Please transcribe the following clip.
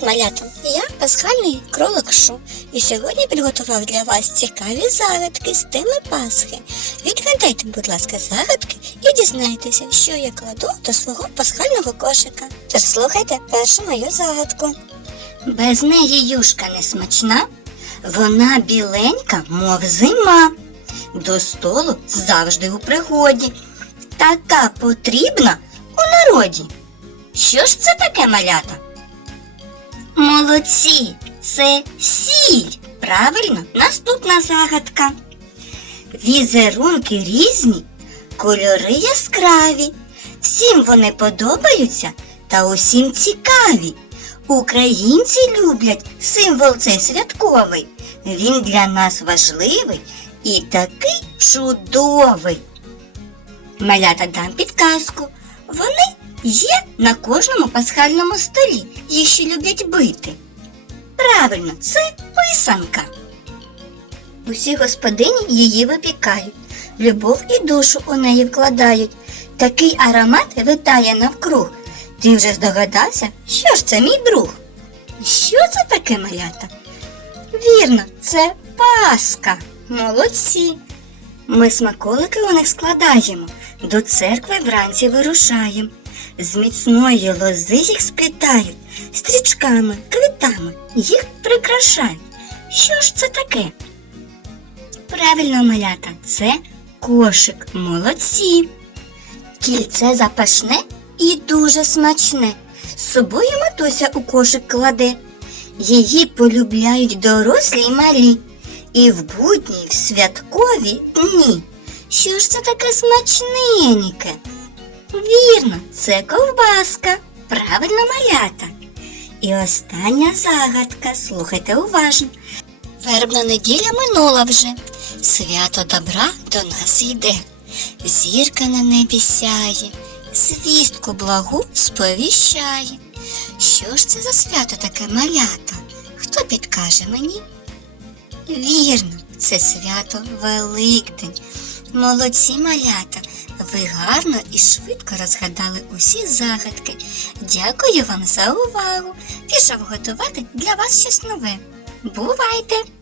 Привіт, малята! Я пасхальний кролик Шу. І сьогодні підготував для вас цікаві загадки з теми Пасхи. Відгадайте, будь ласка, загадки і дізнайтеся, що я кладу до свого пасхального кошика. Тож слухайте першу мою загадку. Без неї юшка не смачна, вона біленька, мов зима. До столу завжди у пригоді. Така потрібна у народі. Що ж це таке малята? Молодці, це сіль. Правильно, наступна загадка. Візерунки різні, кольори яскраві. Всім вони подобаються та усім цікаві. Українці люблять символ цей святковий. Він для нас важливий і такий чудовий. Малята дам підказку. Вони є на кожному пасхальному столі. Їх ще люблять бити. Правильно, це писанка. Усі господині її випікають, любов і душу у неї вкладають. Такий аромат витає навкруг. Ти вже здогадався, що ж це мій друг? Що це таке малята? Вірно, це паска. Молодці. Ми смаколики у них складаємо, до церкви вранці вирушаємо. З міцної лози їх сплітають, стрічками, квітами їх прикрашають. Що ж це таке? Правильно, малята, це кошик. Молодці. Кільце запашне і дуже смачне. З собою матуся у кошик кладе. Її полюбляють дорослі й малі. І в будні, і в святкові дні. Що ж це таке смачненьке? Вірно, це ковбаска. Правильно малята. І остання загадка, слухайте уважно. Вербна неділя минула вже. Свято добра до нас йде. Зірка на небі сяє, звістку благу сповіщає. Що ж це за свято таке малята? Хто підкаже мені? Вірно, це свято Великдень. Молодці малята. Ви гарно і швидко розгадали усі загадки. Дякую вам за увагу. Пішов готувати для вас щось нове. Бувайте!